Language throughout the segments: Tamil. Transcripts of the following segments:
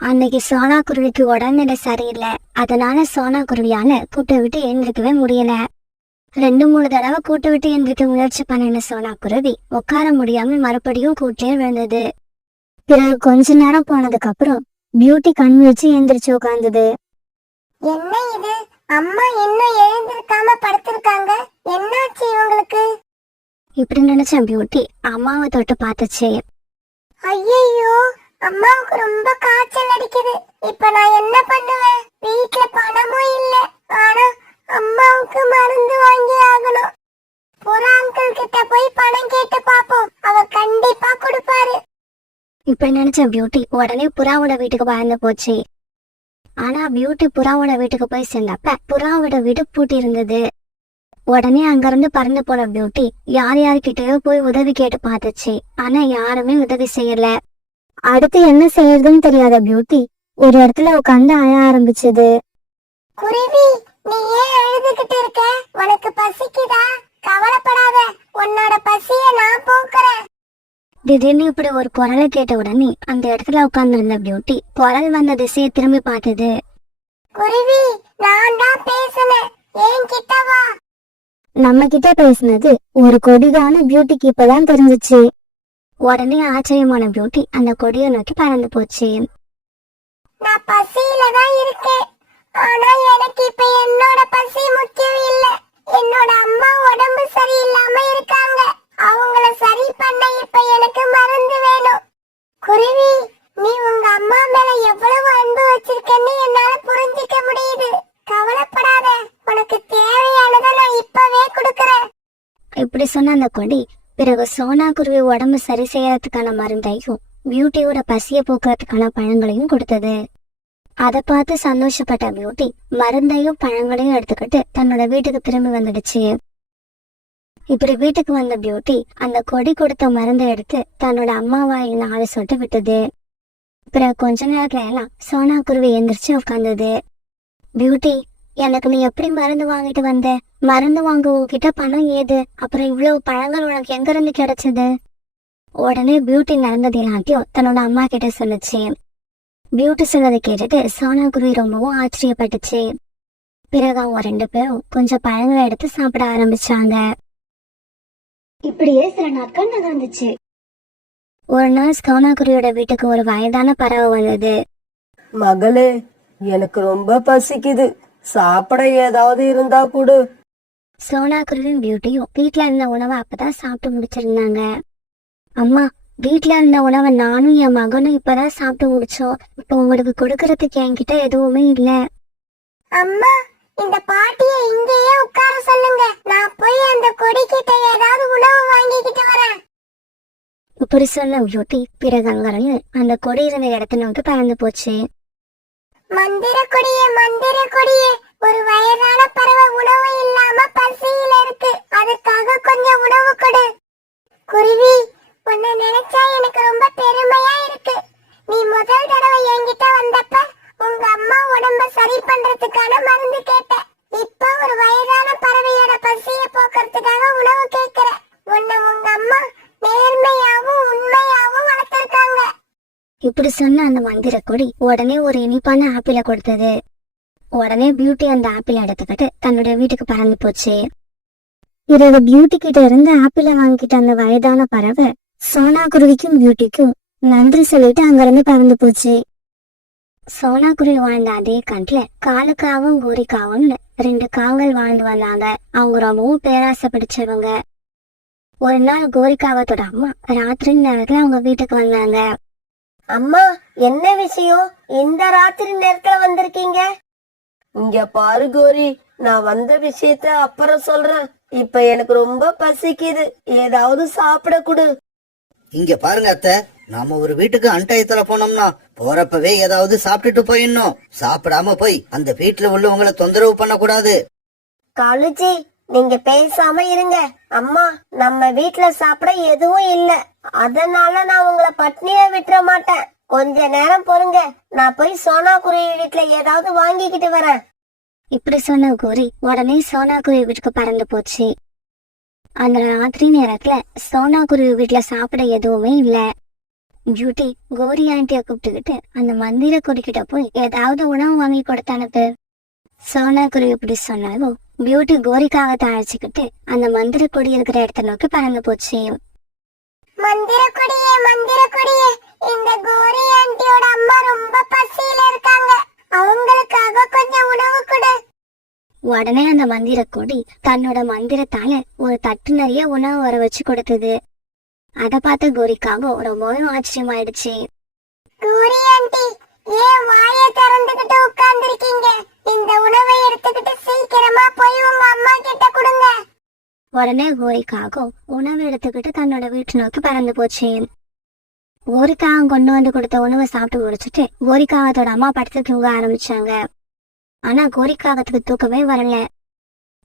அன்னைக்கு சோனா குருவிக்கு உடல்நிலை சரியில்லை. அதனால சோனா குருவியால கூட்டை விட்டு எழுந்திருக்கவே முடியல. 2-3 தடவை கூட்டை விட்டு எழுந்திருக்க முயற்சி பண்ணின சோனா குருவி உட்கார முடியாம மறுபடியும் கூட்டே விழுந்தது. பிறகு கொஞ்ச நேரம் போனதுக்கு அப்புறம் பியூட்டி கண் வச்சு எழுந்திரிச்சு உட்கார்ந்தது. என்ன இது, அம்மா இன்னும் எழுந்திருக்காம படுத்திருக்காங்க, என்னாச்சு இவங்களுக்கு? இப்படி நினைச்ச பியூட்டி அம்மாவை தொட்டு பார்த்துச்சு. ஐயோ, அம்மாவுக்கு ரொம்ப காய்ச்சல் அடிக்குது. இப்ப நான் என்ன பண்ணுவேன்? வீட்டுல பணமும் இல்ல. ஆனா அம்மாவுக்கு மருந்து வாங்கி ஆகணும். புறா அங்கிள் கிட்ட போய் பணம் கேட்டு பாப்போம், அவர் கண்டிப்பா கொடுப்பாரு. இப்ப நினைச்ச பியூட்டி உடனே புறாவோட வீட்டுக்கு பறந்து போச்சு. ஆனா பியூட்டி புறாவோட வீட்டுக்கு போய் சேர்ந்தப்ப புறாவோட வீடு பூட்டி இருந்தது. உடனே அங்கிருந்து பறந்து போன பியூட்டி யார்கிட்டயோ போய் உதவி கேட்டு பார்த்துச்சு. ஆனா யாருமே உதவி செய்யல. அடுத்து என்ன செய்யறதுன்னு தெரியாத பியூட்டி ஒரு இடத்துல உட்காந்து அழ ஆரம்பிச்சது. குருவி, நீ ஏன் அழுதுகிட்டு இருக்க? உனக்கு பசிக்குதா? கவலைப்படாத, உன்னோட பசிய நான் போக்குறேன். திடீர்னு இப்படி ஒரு குரலை கேட்ட உடனே அந்த இடத்துல உட்கார்ந்து இருந்த பியூட்டி குரல் வந்த திசையை திரும்பி பார்த்தது. குருவி, நான் தான் பேசுனேன், ஏன் கிட்ட வா. நம்ம கிட்ட பேசுனது ஒரு கொடிதான பியூட்டிக்கு இப்பதான் தெரிஞ்சிச்சு. உடனே ஆச்சரியமான பியூட்டி அந்த கொடியை நோக்கி பறந்து போச்சு. நான் பசியில தான் இருக்கேன். ஆனா எனக்கு இப்ப என்னோட பசி முக்கியம் இல்ல. என்னோட அம்மா உடம்பு சரியில்லாம இருக்காங்க. அவங்கள சரி பண்ண இப்ப எனக்கு மருந்து வேணும். குருவி, நீ உங்க அம்மா மேல எவ்வளவு அன்பு வச்சிருக்கன்னு என்னால புரிஞ்சிக்க முடியுது. கவலைப்படாத, உனக்கு தேவையானதை நான் இப்பவே கொடுக்கறேன். இப்படி சொன்ன அந்த கொடி பிறகு சோனா குருவி உடம்பு சரி செய்யறதுக்கான மருந்தையும் பியூட்டியோட பசிய போக்குறதுக்கான பழங்களையும் கொடுத்தது. அதை பார்த்து சந்தோஷப்பட்ட பியூட்டி மருந்தையும் பழங்களையும் எடுத்துக்கிட்டு தன்னோட வீட்டுக்கு திரும்பி வந்துடுச்சு. இப்படி வீட்டுக்கு வந்த பியூட்டி அந்த கொடி கொடுத்த மருந்தை எடுத்து தன்னோட அம்மாவாய் 4 சொட்டு விட்டது. பிறகு கொஞ்ச நேரத்துல எல்லாம் சோனா குருவி எந்திரிச்சு உட்கார்ந்தது. பியூட்டி, எனக்கு நீ எப்படி மருந்து வாங்கிட்டு வந்த? மருந்து வாங்க உன்கிட்ட பணம் ஏது? அப்புறம் இவ்வளவு பழங்கள் உனக்கு எங்க இருந்து கிடைச்சது? உடனே பியூட்டி நடந்தது எல்லாத்தையும் தன்னோட அம்மா கிட்ட சொல்லுச்சு. பியூட்டி சொன்னதை கேட்டுட்டு சோனா குருவி ரொம்பவும் ஆச்சரியப்பட்டுச்சு. பிறகு அவங்க 2 பேரும் கொஞ்சம் பழங்களை எடுத்து சாப்பிட ஆரம்பிச்சாங்க. இப்படியே சில நாட்கள் நகர்ந்துச்சு. ஒரு நாள் சோனா குருவியோட வீட்டுக்கு ஒரு வயதான பறவை வந்தது. மகளே, எனக்கு ரொம்ப பசிக்குது, சாப்பிட ஏதாவது இருந்தா கொடு. சோனா குருவியும் பியூட்டியும் வீட்டுல இருந்த உணவை அப்பதான் சாப்பிட்டு முடிச்சிருந்தாங்க. அம்மா, வீட்டுல இருந்த உணவை நானும் என் மகனும் இப்பதான் சாப்பிட்டு முடிச்சோம். இப்ப உங்களுக்கு கொடுக்கறதுக்கு என்கிட்ட எதுவுமே இல்ல. அம்மா, இந்த பாட்டிய இங்கேயே உட்கார சொல்லுங்க. நான் போய் அந்த கொடி கிட்ட ஏதாவது உணவு வாங்கிக்கிட்டு வரேன். இப்படி சொன்ன பியூட்டி பிறகு அங்கறையும் அந்த கொடி இருந்த இடத்த நோக்கி பறந்து போச்சு. மந்திர கொடியே, மந்திர கொடியே, ஒரு வயதான பறவை உணவு இல்லாம பசியில இருக்கு. அதுக்காக கொஞ்சம் உணவு கொடு. குருவி, உன்னை நினைச்சா எனக்கு ரொம்ப பெருமையா இருக்கு. நீ முதல் தடவை என்கிட்ட வந்தப்ப உங்க அம்மா உடம்ப சரி பண்றதுக்கான மருந்து கேட்ட. இப்ப ஒரு வயதான பறவையோட பசிய போக்குறதுக்காக உணவு கேட்கிற. உன்னை உங்க அம்மா நேர்மையாவும் உண்மையாவும் வளர்த்திருக்காங்க. இப்படி சொன்ன அந்த மந்திர கொடி உடனே ஒரு இனிப்பான ஆப்பிள கொடுத்தது. உடனே பியூட்டி அந்த ஆப்பிள எடுத்துக்கிட்டு தன்னுடைய வீட்டுக்கு பறந்து போச்சு. பிறகு பியூட்டி கிட்ட இருந்து ஆப்பிள வாங்கிட்டு அந்த வயதான பறவை சோனா குருவிக்கும் பியூட்டிக்கும் நன்றி சொல்லிட்டு அங்கிருந்து பறந்து போச்சு. சோனா குருவி வாழ்ந்த அதே காட்டுல காலுக்காவும் கோரிக்காவும் 2 காவல் வாழ்ந்து வந்தாங்க. அவங்க ரொம்பவும் பேராசை பிடிச்சவங்க. ஒரு நாள் கோரிக்காவத்தோட அம்மா ராத்திரி நேரத்துல அவங்க வீட்டுக்கு வந்தாங்க. அம்மா, என்ன விஷயம்? இந்த ராத்திரி நேரத்துல வந்திருக்கீங்க? இங்க பாரு கோரி, நான் வந்த விஷயத்த அப்புறம் சொல்றேன். இப்ப எனக்கு ரொம்ப பசிக்குது, ஏதாவது சாப்பிட கொடு. இங்க பாருங்க அத்தை, நாம ஒரு வீட்டுக்கு அன்டயத்துல போனோம்னா போறப்பவே ஏதாவது சாப்பிட்டுட்டு போயிடணும். சாப்பிடாம போய் அந்த வீட்டுல உள்ளவங்களை தொந்தரவு பண்ண கூடாது. காலுஜி, நீங்க பேசாம இருங்க. அம்மா, நம்ம வீட்டுல சாப்பிட எதுவும் இல்ல, அதனால நான் உங்களை பட்னியா விட்டுற மாட்டேன். கொஞ்ச நேரம் பொறுங்க, நான் போய் சோனா குருவி வீட்டுல ஏதாவது வாங்கிக்கிட்டு வரேன். இப்படி சொன்ன கோரி உடனே சோனா குருவி வீட்டுக்கு பறந்து போச்சு. அந்த ராத்திரி நேரத்துல சோனா குருவி வீட்டுல சாப்பிட எதுவுமே இல்ல. பியூட்டி கோரி ஆண்டிய கூப்பிட்டுக்கிட்டு அந்த மந்திர கொடிக்கிட்ட போய் ஏதாவது உணவு வாங்கி கொடுத்து அனுப்பு. சோனா குருவி இப்படி சொன்னாலும் பியூட்டி கோரிக்காகத்தை அழைச்சிக்கிட்டு அந்த மந்திர கொடி இருக்கிற இடத்த நோக்கி பறந்து போச்சு. மந்திர கொடியே, இந்த கோரி ஆண்டியோட அம்மா ரொம்ப பசியில இருக்காங்க. அவங்களுக்காக கொஞ்சம் உணவு கொடு. உடனே அந்த மந்திர கொடி தன்னோட மந்திரத்தால ஒரு தட்டு நிறைய உணவு வர வச்சு கொடுத்தது. அத பார்த்த கோரிக்காக ரொம்பவும் ஆச்சரியமாயிடுச்சு. கோரி ஆண்டி, ஏன் வாயை திறந்துகிட்டு உட்கார்ந்திருக்கீங்க? இந்த உணவை எடுத்துக்கிட்டு சீக்கிரமா போய் உங்க அம்மா கிட்ட கொடுங்க. உடனே கோரிக்காக உணவு எடுத்துக்கிட்டு தன்னோட வீட்டு நோக்கி பறந்து போச்சு. கோரிக்காகம் கொண்டு வந்து கொடுத்த உணவை சாப்பிட்டு முடிச்சுட்டு கோரிக்காகத்தோட அம்மா படுத்து தூங்க ஆரம்பிச்சாங்க. ஆனா கோரிக்காகத்துக்கு தூக்கமே வரல.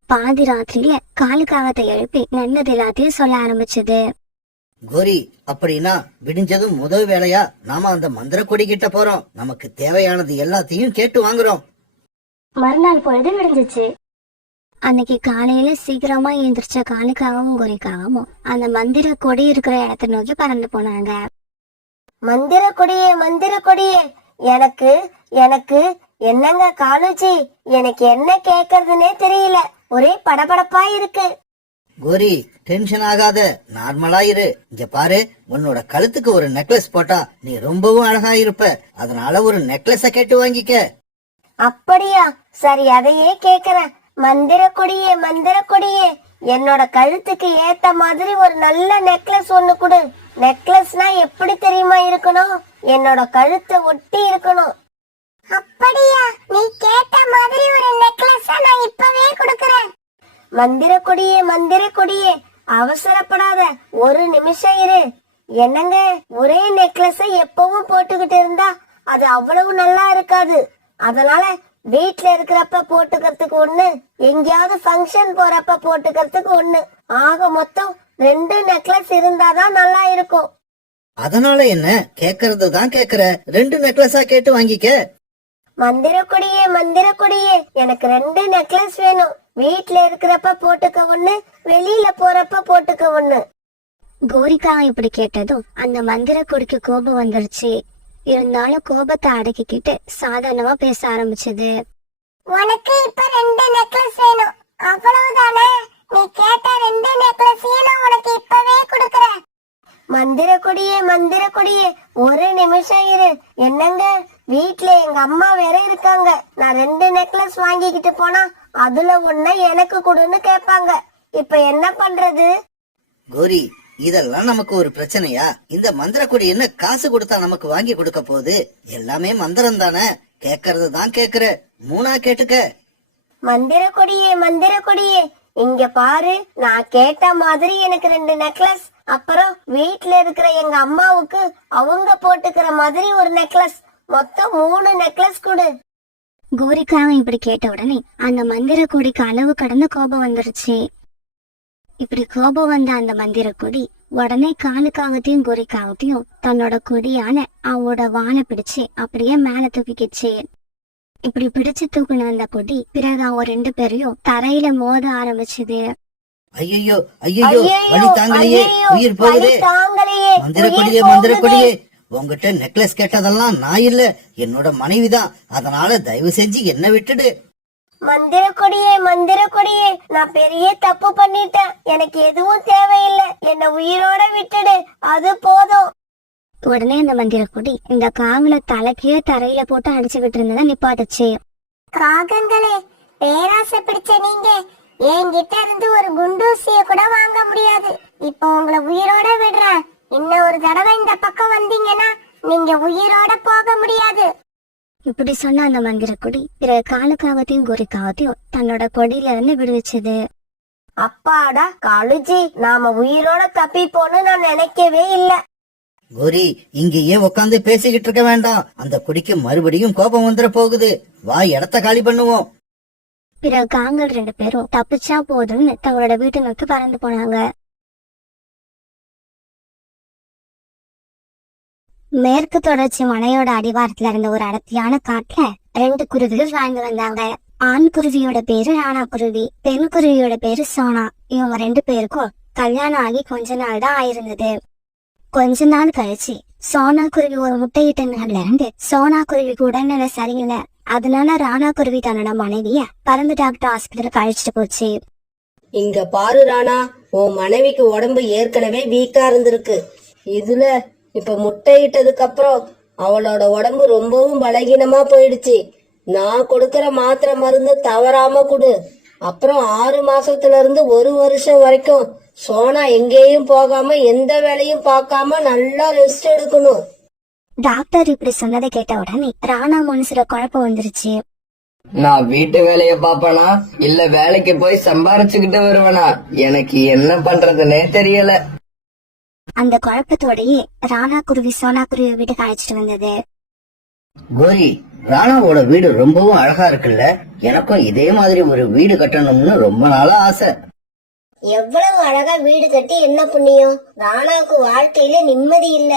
பாதி ராத்திரியில காலுக்காகத்தை எழுப்பி நல்லது எல்லாத்தையும் சொல்ல ஆரம்பிச்சது. கோரி, அப்படின்னா விடிஞ்சதும் முதல் வேலையா நாம அந்த மந்திர கொடி கிட்ட போறோம். நமக்கு தேவையானது எல்லாத்தையும் கேட்டு வாங்குறோம். மறுநாள் பொழுது விடிஞ்சிச்சு. அன்னைக்கு காலையில சீக்கிரமா எழுந்திரிச்ச காலுக்காகவும் கோரிக்காகவும் அந்த மந்திர கொடி இருக்கிற இடத்த நோக்கி பறந்து போனாங்க. மந்திர கொடியே, எனக்கு எனக்கு என்னங்க காலுஜி, எனக்கு என்ன கேக்குறதுனே தெரியல. ஒரே படபடப்பா இருக்கு. கோரி, டென்ஷன் ஆகாத, நார்மலா இரு. இங்க பாரு, உன்னோட கழுத்துக்கு ஒரு நெக்லஸ் போட்டா நீ ரொம்பவும் அழகா இருப்ப. அதனால ஒரு நெக்லஸ கேட்டு வாங்கிக்க. அப்படியா? சரி, அதையே கேக்குறேன். மந்திர கொடியே, என்னோட கழுத்துக்கு ஏத்த மாதிரி ஒரு நல்ல நெக்லஸ் ஒண்ணு கொடு. நெக்லஸ்னா எப்படி தெரியுமா இருக்கணும்? என்னோட கழுத்தை ஒட்டி இருக்கணும். அப்படியா? நீ கேட்ட மாதிரி ஒரு நெக்லஸ் நான் இப்பவே கொடுக்கறேன். மந்திர கொடியே, அவசரப்படாத, ஒரு நிமிஷம் இரு. என்னங்க, ஒரே நெக்லஸ எப்பவும் போட்டுக்கிட்டு இருந்தா அது அவ்வளவு நல்லா இருக்காது. அதனால வீட்ல இருக்கிறப்ப போட்டுக்கிறதுக்கு ஒண்ணு, எங்கேயாவது ஃபங்க்ஷன் போறப்ப போட்டுக்கிறதுக்கு ஒண்ணு, ஆக மொத்தம் 2 நெக்லஸ் இருந்தாதான் நல்லா இருக்கும். அதனால என்ன, கேக்குறது தான் கேக்குற. 2 நெக்லஸா கேட்டு வாங்கிக்க. மந்திர கொடியே, எனக்கு 2 நெக்லஸ் வேணும். வீட்ல இருக்கிறப்ப போட்டுக்க ஒண்ணு, வெளியில போறப்ப போட்டுக்க ஒண்ணு. கோரிக்கா இப்படி கேட்டதும் அந்த மந்திர கொடிக்கு கோபம் வந்துருச்சு. இருந்தாலும் கோபத்தை அடக்கிக்கிட்டு சாதாரணமா பேச ஆரம்பிச்சது. உனக்கு இப்ப 2 நெக்லஸ் வேணும், அவ்வளவுதானே? நீ கேட்ட 2 நெக்லஸையும் நான் உனக்கு இப்பவே கொடுக்கறேன். மந்திர கொடியே, ஒரு நிமிஷம் இரு. என்னங்க, வீட்ல எங்க அம்மா வேற இருக்காங்க. நான் 2 நெக்லஸ் வாங்கிக்கிட்டு போனா அதுல ஒண்ண எனக்கு கொடுன்னு கேட்பாங்க. இப்ப என்ன பண்றது? கோரி, இதெல்லாம் நமக்கு ஒரு பிரச்சனையா? இந்த மந்திர கொடி என்ன காசு கொடுத்தா நமக்கு வாங்கி கொடுக்க போகுது? எல்லாமே மந்திரம் தானே. கேக்குறது தான் கேக்குற, 3ஆ கேட்டுக்க. மந்திர கொடியே, இங்க பாரு, நான் கேட்ட மாதிரி எனக்கு 2 நெக்லஸ், அப்புறம் வீட்ல இருக்கிற எங்க அம்மாவுக்கு அவங்க போட்டுக்கிற மாதிரி ஒரு நெக்லஸ், மொத்தம் 3 நெக்லஸ் கொடு. கோரிக்காவும் இப்படி கேட்ட உடனே அந்த மந்திர கொடிக்கு அளவு கடந்த கோபம் வந்துருச்சு. இப்படி கோபம் வந்த அந்த மந்திர கொடி உடனே காலுக்காகத்தையும் கோரிக்காகத்தையும் தன்னோட கொடியான அவளோட வாழை பிடிச்சு அப்படியே மேல தூக்கிக்கிச்சு. இப்படி பிடிச்சு தூக்குன அந்த கொடி பிறகு அவங்க 2 பேரையும் தரையில மோத ஆரம்பிச்சது. ஐயோ, வலி தாங்கலையே, உயிர் போகுதே. மந்திர கொடியே, உங்ககிட்ட நெக்லஸ் கேட்டதெல்லாம் நான் இல்ல, என்னோட மனைவிதான். அதனால தயவு செஞ்சு என்ன விட்டுடு. மந்திர கொடியே, நான் பெரிய தப்பு பண்ணிட்டேன். எனக்கு எதுவும் தேவையில்லை, என்ன உயிரோட விட்டுடு, அது போதும். உடனே அந்த மந்திர கொடி இந்த காவல தலைக்கே தரையில போட்டு அடிச்சுக்கிட்டு இருந்ததை நிப்பாட்டுச்சு. காகங்களே, பேராசை பிடிச்ச நீங்க என்கிட்ட இருந்து ஒரு குண்டூசிய கூட வாங்க முடியாது. இப்போ உங்களை உயிரோட விடுறேன். இன்னும் ஒரு தடவை இந்த பக்கம் வந்தீங்கன்னா நீங்க உயிரோட போக முடியாது. இப்படி சொன்ன அந்த மந்திர கொடி பிறகு காலுக்காகத்தையும் கோரிக்காகத்தையும் தன்னோட கொடியில இருந்து விடுவிச்சது. அப்பாடா காலுஜி, நாம உயிரோட தப்பிப்போன்னு நான் நினைக்கவே இல்ல. கோரி, இங்கேயே உட்காந்து பேசிக்கிட்டு இருக்க வேண்டாம். அந்த கொடிக்கு மறுபடியும் கோபம் வந்துட போகுது. வா, இடத்த காலி பண்ணுவோம். பிறகு காங்கள் 2 பேரும் தப்பிச்சா போதும்னு தங்களோட வீட்டு நோக்கி பறந்து போனாங்க. மேற்கு தொடர்ச்சி மலையோட அடிவாரத்துல இருந்த ஒரு அடர்த்தியான காட்டுல 2 குருவிகள் வாழ்ந்து வந்தாங்க. ஆண் குருவியோட பேரு ராணா குருவி, பெண் குருவியோட பேரு சோனா. இவங்க 2 பேருக்கும் கல்யாணம் ஆகி கொஞ்ச நாள் தான் ஆயிருந்தது. கொஞ்ச நாள் கழிச்சு சோனா குருவி ஒரு முட்டையிட்ட நாள்ல இருந்து சோனா குருவிக்கு உடல்நிலை சரியில்லை. அதனால ராணா குருவி தன்னோட மனைவிய பறந்து டாக்டர் ஹாஸ்பிட்டலுக்கு அழைச்சிட்டு போச்சு. இங்க பாரு ராணா, உன் மனைவிக்கு உடம்பு ஏற்கனவே வீக்கா இருந்திருக்கு. இதுல இப்ப முட்டையிட்டதுக்கு அப்புறம் அவளோட உடம்பு ரொம்பவும் பலகீனமா போயிடுச்சு. நான் கொடுக்கற மாத்திரை மருந்து தவறாம கொடு. அப்புறம் 6 மாசத்துல இருந்து 1 வருஷம் வரைக்கும் சோனா எங்கேயும் போகாம எந்த வேலையும் பார்க்காம நல்லா ரெஸ்ட் எடுக்கணும். டாக்டர் இப்படி சொன்னதை கேட்ட உடனே ராணா மனசுல குழப்பம் வந்துருச்சு. நான் வீட்டு வேலைய பாப்பனா இல்ல வேலைக்கு போய் சம்பாரிச்சுக்கிட்டு வருவேனா? எனக்கு என்ன பண்றதுன்னே தெரியல. அந்த குழப்பத்தோடயே ராணா குருவி சோனா குருவி வீட்டுக்கு அழைச்சிட்டு வந்தது. கோரி, ராணாவோட வீடு ரொம்பவும் அழகா இருக்குல்ல? எனக்கும் இதே மாதிரி ஒரு வீடு கட்டணும்னு ரொம்ப நாளா ஆசை. எவ்வளவு அழகா வீடு கட்டி என்ன புண்ணியம்? ராணாவுக்கு வாழ்க்கையில நிம்மதி இல்ல.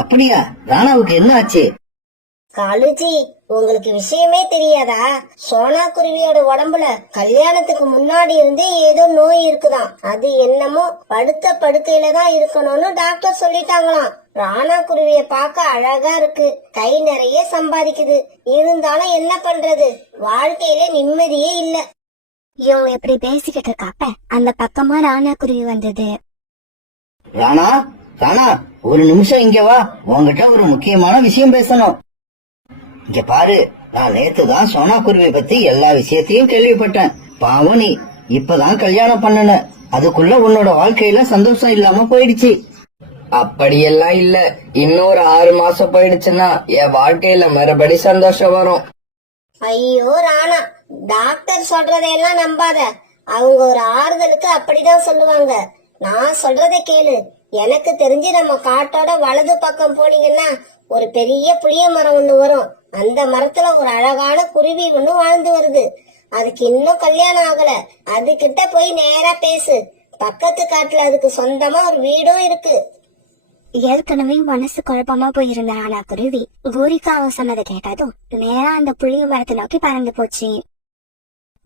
அப்படியா? ராணாவுக்கு என்ன ஆச்சு? காலுஜி, உங்களுக்கு விஷயமே தெரியாதா? சோனா குருவியோட உடம்புல கல்யாணத்துக்கு முன்னாடி இருந்து ஏதோ நோய் இருக்குதாம். அது என்னமோ படுத்த படுக்கையில தான் இருக்கணும்னு டாக்டர் சொல்லிட்டாங்களாம். ராணா குருவிய பார்க்க அழகா இருக்கு, கை நிறைய சம்பாதிக்குது. இருந்தாலும் என்ன பண்றது, வாழ்க்கையில நிம்மதியே இல்ல. இவங்க இப்படி பேசிக்கிட்டு இருக்காப்ப அந்த பக்கமா ராணா குருவி வந்தது. ராணா, ராணா, ஒரு நிமிஷம் இங்க வா. உன்கிட்ட ஒரு முக்கியமான விஷயம் பேசணும். இங்க பாரு, நான் நேத்துதான் சோனா குருவி பத்தி எல்லா விஷயத்தையும் கேள்விப்பட்டேன். பாவம், நீ இப்பதான் கல்யாணம் பண்ணன, அதுக்குள்ள உன்னோட வாழ்க்கையில சந்தோஷம் இல்லாம போயிடுச்சு. அப்படியெல்லாம் இல்ல. இன்னொரு 6 மாசம் போயிடுச்சுன்னா என் வாழ்க்கையில மறுபடி சந்தோஷம் வரும். ஐயோ ராணா, டாக்டர் சொல்றதையெல்லாம் நம்பாத. அவங்க ஒரு ஆறுதலுக்கு அப்படிதான் சொல்லுவாங்க. நான் சொல்றதை கேளு. எனக்கு தெரிஞ்சு நம்ம காட்டோட வலது பக்கம் போனீங்கன்னா ஒரு பெரிய புளிய மரம் ஒண்ணு வரும். அந்த மரத்துல ஒரு அழகான குருவி ஒண்ணு வாழ்ந்து வருது. அதுக்கு இன்னும் கல்யாணம் ஆகல. அதுகிட்ட போய் நேரா பேசு. பக்கத்து காட்டுல அதுக்கு சொந்தமா ஒரு வீடும் இருக்கு. ஏற்கனவே மனசு குழப்பமா போயிருந்த ராணா குருவி கோரிக்காவை சொன்னதை கேட்டதும் நேரா அந்த புளிய மரத்தை நோக்கி பறந்து போச்சு.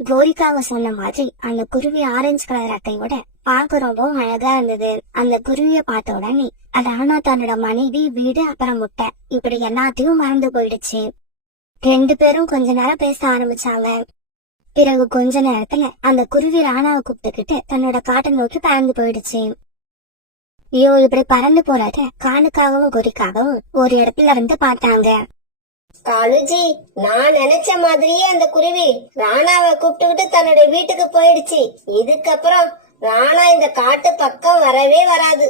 கோரிக்காவை சொன்ன மாதிரி அந்த குருவி ஆரஞ்சு கலர் அட்டையோட பார்க்க ரொம்ப அழகா இருந்தது. அந்த குருவிய பார்த்த உடனே ராணா தன்னோட மனைவி, வீடு, அப்புறம் முட்டை இப்படி எல்லாத்தையும் மறந்து போயிடுச்சு. 2 பேரும் கொஞ்ச நேரம் பேச ஆரம்பிச்சாங்க. பிறகு கொஞ்ச நேரத்துல அந்த குருவி ராணாவை கூப்பிட்டுக்கிட்டு தன்னோட காட்டை நோக்கி பறந்து போயிடுச்சு. ஐயோ, இப்படி பறந்து போறத காணுக்காகவும் கோரிக்காகவும் ஒரு இடத்துல இருந்து பார்த்தாங்க. காலுஜி, நான் நினைச்ச மாதிரியே அந்த குருவி ராணாவை கூப்பிட்டுக்கிட்டு தன்னோட வீட்டுக்கு போயிடுச்சு. இதுக்கப்புறம் ராணா இந்த காட்டு பக்கம் வரவே வராது.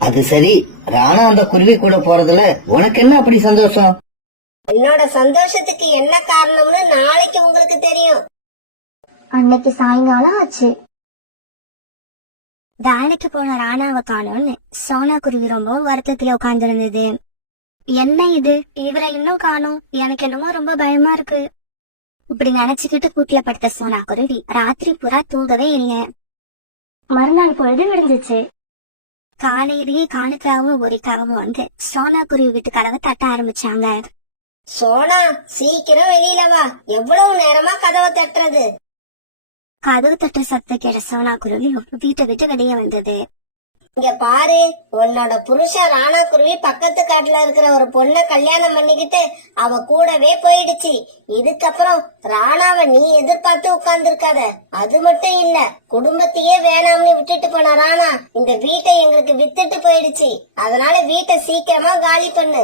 அது சரி, ராணா அந்த குருவி கூட போறதுல உனக்கு என்ன அப்படி சந்தோஷம்? என்னோட சந்தோஷத்துக்கு என்ன காரணம்னு நாளைக்கு உங்களுக்கு தெரியும். அன்னைக்கு சாயங்காலம் ஆச்சு. வேலைக்கு போன ராணாவை காணோம்னு சோனா குருவி ரொம்ப வருத்தத்துல உட்கார்ந்து இருந்தது. என்ன இது, இவரை இன்னும் காணோம், எனக்கு என்னமோ ரொம்ப பயமா இருக்கு. இப்படி நினைச்சுக்கிட்டு கூட்டில படுத்த சோனா குருவி ராத்திரி பூரா தூங்கவே இல்லை. மறுநாள் பொழுது விடிஞ்சிச்சு. காலையிலேயே காணுக்காகவும் கோரிக்காகவும் வந்து சோனா குருவி வீட்டு கதவை தட்ட ஆரம்பிச்சாங்க. சோனா, சீக்கிரம் வெளியில வா. எவ்வளவு நேரமா கதவை தட்டுறது? கதவு தட்ட சத்த கேட்ட சோனா குருவியும் வீட்டை விட்டு வெளியே வந்தது. இங்க பாரு, உன்னோட புருஷன் ராணா குருவி பக்கத்து காட்டுல இருக்கிற ஒரு பொண்ண கல்யாணம் பண்ணிக்கிட்டு அவ கூடவே போயிடுச்சு. இதுக்கப்புறம் ராணாவை நீ எதிர்பார்த்து உட்கார்ந்துருக்காத. அது மட்டும் இல்ல, குடும்பத்தையே வேணாம்னு விட்டுட்டு போன ராணா இந்த வீட்டை எங்களுக்கு வித்துட்டு போயிடுச்சு. அதனால வீட்டை சீக்கிரமா காலி பண்ணு.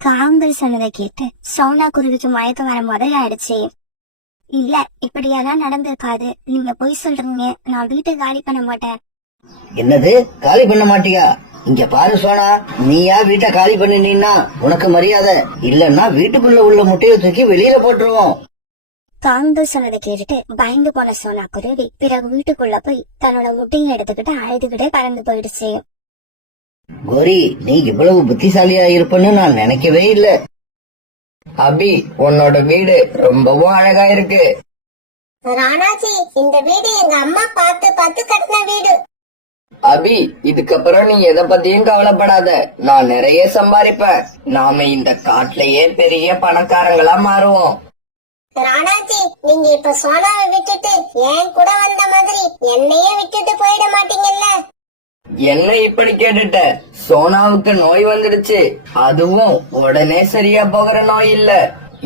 காவல் சொன்னதை கேட்டு சோனா குருவிக்கு மயக்கம் வர முதல்ல ஆயிடுச்சு. இல்ல, இப்படியெல்லாம் நடந்திருக்காது, நீங்க பொய் சொல்றீங்க, நான் வீட்டை காலி பண்ண மாட்டேன். என்னது, காலி பண்ண மாட்டியா? இங்க பாரு சோனா, நீயா வீட்டை காலி பண்ணினா உனக்கு மரியாதை இல்லன்னா வீட்டுக்குள்ள உள்ள முட்டையை தூக்கி வெளியில போட்டுருவோம். காவல் சொன்னதை கேட்டுட்டு பயந்து போன சோனா குருவி பிறகு வீட்டுக்குள்ள போய் தன்னோட முட்டையை எடுத்துக்கிட்டு அழுதுகிட்டே பறந்து போயிடுச்சு. கோரி, நீ இவ்வளவு புத்திசாலியா இருப்பன்னு நான் நினைக்கவே இல்ல. அபி, உன்னோட வீடு ரொம்பவும் அழகா இருக்கு. ராணாஜி, இந்த வீடு எங்க அம்மா பார்த்து பார்த்து கட்டின வீடு. அபி, இதுக்கப்புறம் நீ எதை பத்தியும் கவலைப்படாத. நான் நிறைய சம்பாதிப்பேன். நாம இந்த காட்டுலயே பெரிய பணக்காரங்களா மாறுவோம். ராணாஜி, நீங்க இப்ப சோனாவை விட்டுட்டு என் கூட வந்த மாதிரி என்னையே விட்டுட்டு போயிட மாட்டீங்கல்ல? என்ன இப்படி கேட்டுட்ட? சோனாவுக்கு நோய் வந்துடுச்சு, அதுவும் உடனே சரியா போகிற நோய் இல்ல.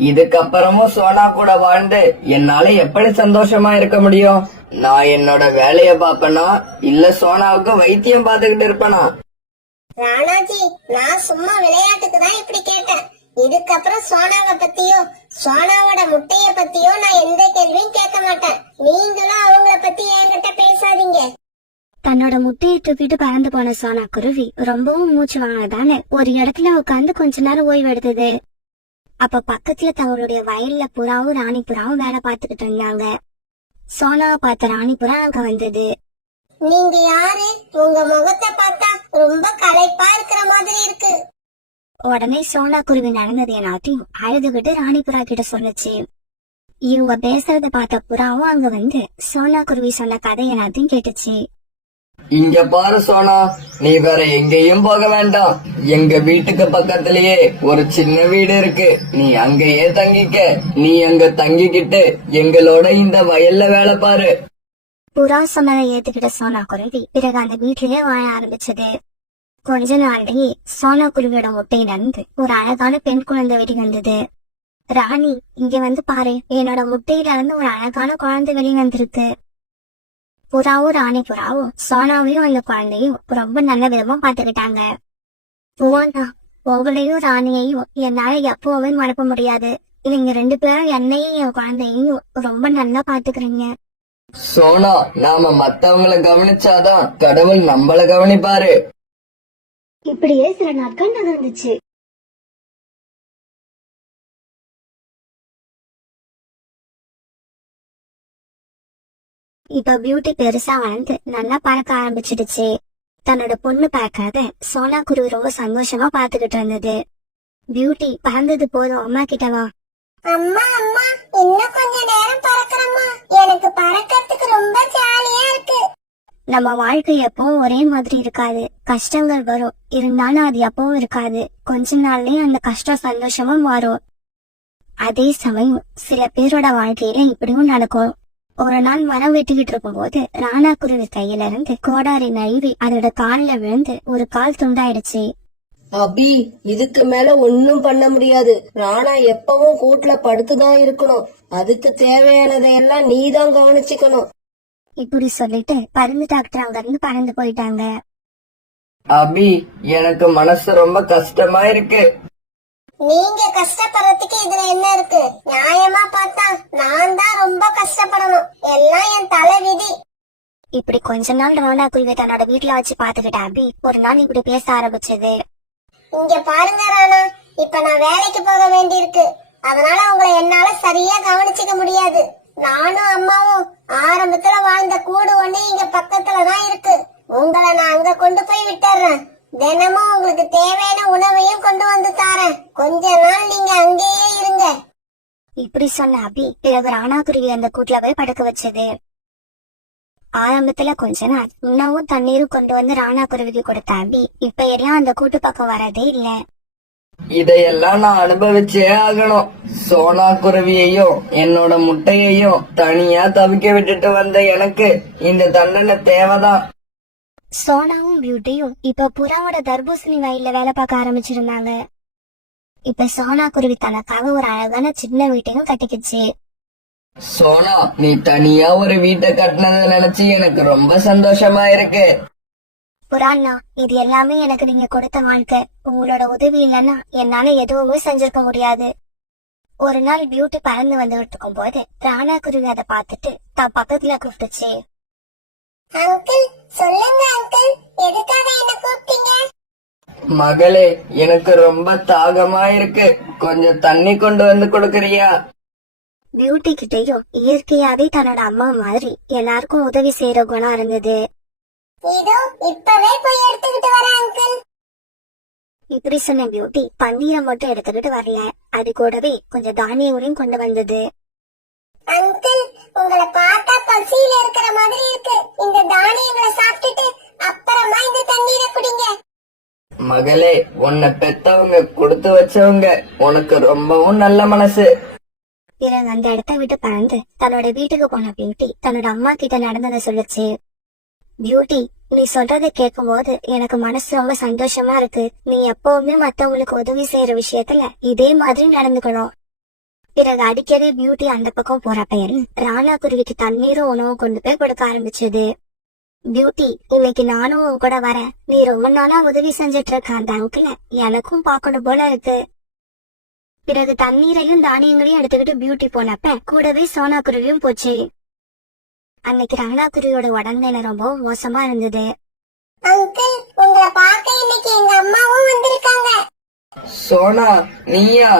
இதுக்கப்புறமும் சோனா கூட வாழ்ந்து என்னால எப்படி சந்தோஷமா இருக்க முடியும்? நான் என்னோட வேலைய பாப்பனா இல்ல சோனாவுக்கு வைத்தியம் பாத்துக்கிட்டு இருப்பனா? ராணாஜி, நான் சும்மா விளையாட்டுக்கு தான் இப்படி கேட்டேன். இதுக்கப்புறம் சோனாவை பத்தியோ சோனாவோட முட்டைய பத்தியோ நான் எந்த கேள்வியும் கேட்க மாட்டேன். நீங்களும் அவங்கள பத்தி என்கிட்ட பேசாதீங்க. தன்னோட முட்டையை தூக்கிட்டு பறந்து போன சோனா குருவி ரொம்பவும் மூச்சு வாங்கினதால ஒரு இடத்துல உட்கார்ந்து கொஞ்ச நேரம் ஓய்வு எடுத்தது. அப்ப பக்கத்துல தங்களுடைய வயல்ல புறாவும் ராணி புறாவும் வேலை பார்த்துக்கிட்டு இருந்தாங்க. சோனாவை பார்த்த ராணி புறா அங்க வந்தது. நீங்க யாரு? உங்க முகத்தை பார்த்தா ரொம்ப களைப்பா இருக்கிற மாதிரி இருக்கு. உடனே சோனா குருவி நடந்தது எல்லாத்தையும் அழுதுகிட்டு ராணி புறா கிட்ட சொல்லுச்சு. இவங்க பேசுறத பார்த்த புறாவும் அங்க வந்து சோனா குருவி சொன்ன கதை எல்லாத்தையும் கேட்டுச்சு. இங்க பாரு சோனா, நீ வேற எங்கேயும் போக வேண்டாம். எங்க வீட்டுக்கு பக்கத்திலேயே ஒரு சின்ன வீடு இருக்கு, நீ அங்கேயே தங்கிக்க. நீ அங்க தங்கிக்கிட்டு எங்களோட இந்த வயல்ல வேலை பாரு. புறா சொன்னதை ஏத்துக்கிட்ட சோனா குருவி பிறகு அந்த வீட்லயே வாழ ஆரம்பிச்சது. கொஞ்ச நாள்லயே சோனா குருவியோட முட்டையில இருந்து ஒரு அழகான பெண் குழந்தை வெளி வந்தது. ராணி, இங்க வந்து பாரு, என்னோட முட்டையில இருந்து ஒரு அழகான குழந்தை வெளி வந்திருக்கு. புறாவும் ராணி புறாவும் சோனாவையும் அந்த குழந்தையும் ரொம்ப நல்ல விதமா பாத்துக்கிட்டாங்க. புவானா, உங்களையும் ராணியையும் என்னால எப்பவுமே மறக்க முடியாது. நீங்க 2 பேரும் என்னையும் என் குழந்தையையும் ரொம்ப நல்லா பாத்துக்கிறீங்க. சோனா, நாம மத்தவங்கள கவனிச்சாதான் கடவுள் நம்மள கவனிப்பாரு. இப்படியே சில நாட்கள் நகர்ந்துச்சு. இப்ப பியூட்டி பெருசா வளர்ந்து நல்லா பறக்க ஆரம்பிச்சிடுச்சு. தன்னோட பொண்ணு பார்க்காத சோனா குருவி ரொம்ப சந்தோஷமா பாத்துக்கிட்டு இருந்தது. பியூட்டி, பறந்தது போதும், அம்மா கிட்ட வா. அம்மா அம்மா, இன்னும் கொஞ்ச நேரம் பறக்கிறம்மா. எனக்கு பறக்கிறதுக்கு ரொம்ப ஜாலியா இருக்கு. நம்ம வாழ்க்கை எப்பவும் ஒரே மாதிரி இருக்காது. கஷ்டங்கள் வரும், இருந்தாலும் அது எப்பவும் இருக்காது. கொஞ்ச நாள்லயே அந்த கஷ்டம் சந்தோஷமா மாறும். அதே சமயம் சில பேரோட வாழ்க்கையில இப்படியும் நடக்கும். ஒரு நாள் மரம் வெட்டிக்கிட்டு இருக்கும் போது ராணா குருவி கையில இருந்து கோடாரி நழுவி அதோட கால்ல விழுந்து ஒரு கால் துண்டாயிடுச்சு. அபி, இதுக்கு மேல ஒன்னும் பண்ண முடியாது. ராணா எப்பவும் கூட்டுல படுத்துதான் இருக்கணும். அதுக்கு தேவையானதையெல்லாம் நீதான் கவனிச்சுக்கணும். இப்படி சொல்லிட்டு பருந்து டாக்டர் அங்க இருந்து பறந்து போயிட்டாங்க. அபி, எனக்கு மனசு ரொம்ப கஷ்டமா இருக்கு. நீங்க கஷ்டப்படுறதுக்கு இதுல என்ன இருக்கு? நியாயமா பார்த்தா நான் தான் ரொம்ப கஷ்டப்படணும். எல்லாம் என் தலை விதி. இப்படி கொஞ்ச நாள் ராணா குருவி தன்னோட வீட்டுல வச்சு பாத்துக்கிட்ட அபி ஒரு நாள் இப்படி பேச ஆரம்பிச்சது. இங்க பாருங்க ராணா, இப்ப நான் வேலைக்கு போக வேண்டியிருக்கு. அதனால உங்களை என்னால சரியா கவனிச்சுக்க முடியாது. நானும் அம்மாவும் ஆரம்பத்துல வாழ்ந்த கூடு ஒண்ணு இங்க பக்கத்துலதான் இருக்கு. உங்களை நான் அங்க கொண்டு போய் விட்டுறேன். தினமும் உங்களுக்கு தேவையான உணவையும் கொண்டு வந்து தாரேன். கொஞ்ச நாள் நீங்க அங்கேயே இருங்க. இப்படி சொன்ன அபி பிறகு ராணா குருவி அந்த கூட்டுல போய் படுக்க வச்சது. ஆரம்பத்துல கொஞ்ச நாள் உணவும் தண்ணீரும் கொண்டு வந்து ராணா குருவிக்கு கொடுத்த அபி இப்ப எல்லாம் அந்த கூட்டு பக்கம் வரதே இல்ல. இதையெல்லாம் நான் அனுபவிச்சே ஆகணும். சோனா குருவியையும் என்னோட முட்டையையும் தனியா தவிக்க விட்டுட்டு வந்த எனக்கு இந்த தண்டனை தேவைதான். சோனாவும் பியூட்டியும் இப்ப புறாவோட தர்பூசணி வயல்ல வேலை பார்க்க ஆரம்பிச்சிருந்தாங்க. இப்ப சோனா குருவி தனக்காக ஒரு அழகான சின்ன வீட்டையும் கட்டிக்கிச்சு. சோனா, நீ தனியா ஒரு வீட்டை கட்டினதை நினைச்சு எனக்கு ரொம்ப சந்தோஷமா இருக்கு. புறாண்ணா, இது எல்லாமே எனக்கு நீங்க கொடுத்த வாழ்க்கை. உங்களோட உதவி இல்லைன்னா என்னால எதுவுமே செஞ்சிருக்க முடியாது. ஒரு நாள் பியூட்டி பறந்து வந்துகிட்டு இருக்கும் போது ராணா குருவி அதை பார்த்துட்டு தான் பக்கத்துல கூப்பிட்டுச்சு. அங்கிள், சொல்லுங்க அங்கிள், எதுக்காக என்ன கூப்பிட்டீங்க? மகளே, எனக்கு ரொம்ப தாகமா இருக்கு, கொஞ்சம் தண்ணி கொண்டு வந்து கொடுக்கறியா? பியூட்டி கிட்டையும் இயற்கையாவே தன்னோட அம்மா மாதிரி எல்லாருக்கும் உதவி செய்யற குணம் இருந்தது. இதோ இப்பவே போய் எடுத்துக்கிட்டு வரேன் அங்கிள். இப்படி சொன்ன பியூட்டி பன்னீரை மட்டும் எடுத்துக்கிட்டு வரல, அது கூடவே கொஞ்சம் தானியங்களையும் கொண்டு வந்தது. அங்கிள், உங்களை பார்த்தா பசியில இருக்கிற மாதிரி இருக்கு. இந்த தானியங்களை சாப்பிட்டுட்டு அப்புறமா இந்த தண்ணீரை குடிங்க. மகளே, உன்னை பெத்தவங்க கொடுத்து வச்சவங்க, உனக்கு ரொம்பவும் நல்ல மனசு. பிறகு அந்த இடத்த விட்டு பறந்து தன்னோட வீட்டுக்கு போன பியூட்டி தன்னோட அம்மா கிட்ட நடந்ததை சொல்லுச்சு. பியூட்டி, நீ சொல்றதை கேட்கும்போது எனக்கு மனசு ரொம்ப சந்தோஷமா இருக்கு. நீ எப்பவுமே மத்தவங்களுக்கு உதவி செய்யற விஷயத்துல இதே மாதிரி நடந்துக்கணும். பிறகு அடிக்கடி பியூட்டி அந்த பக்கம் போறப்ப ராணா குருவிக்கு தண்ணீரும் உணவும் கொண்டு போய் கொடுக்க ஆரம்பிச்சது. பியூட்டி, இன்னைக்கு நானும் உன் கூட வரேன். நீ ரொம்ப நாளா உதவி செஞ்சிட்டு இருக்க அந்த அங்கிள எனக்கும் பார்க்கணும் போல இருக்கு. பிறகு தண்ணீரையும் தானியங்களையும் எடுத்துக்கிட்டு பியூட்டி போனப்ப கூடவே சோனா குருவியும் போச்சு. அன்னைக்கு ராணா குருவியோட உடல்நிலை ரொம்ப மோசமா இருந்தது. அங்கிள், உங்களை பார்க்க இன்னைக்கு எங்க அம்மாவும் வந்திருக்காங்க. சோனா, நீயா?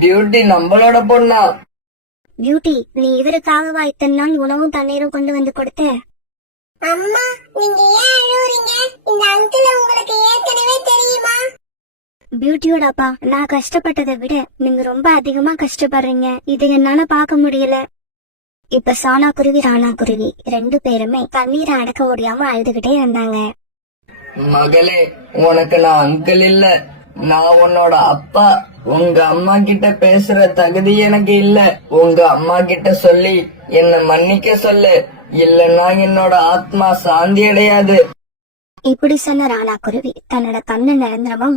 பியூட்டி நம்மளோட பொண்ணா? பியூட்டி, நீ இவருக்காகவா இத்தனை நாள் உணவும் தண்ணீரும் கொண்டு வந்து கொடுத்த? அம்மா, நீங்க ஏன் அழுவுறீங்க? இந்த அங்கிள் உங்களுக்கு ஏற்கனவே தெரியுமா? பியூட்டியோட அப்பா, நான் கஷ்டப்பட்டதை விட நீங்க ரொம்ப அதிகமா கஷ்டப்படுறீங்க. இது என்னால பார்க்க முடியல. இப்ப சோனா குருவி ராணா குருவி 2 பேருமே தண்ணீரை அடக்க முடியாம அழுதுகிட்டே இருந்தாங்க. மகளே, உனக்கு நான் அங்கிள் இல்ல, நான் உன்னோட அப்பா. உங்க அம்மா கிட்ட பேசுற தகுதி எனக்கு இல்ல. உங்க அம்மா கிட்ட சொல்லி என்ன மன்னிக்க சொல்லு, இல்லன்னா என்னோட ஆத்மா சாந்தி அடையாது. இப்படி சொன்ன ராணா குருவி தன்னோட கண்ணு நிரந்தரமா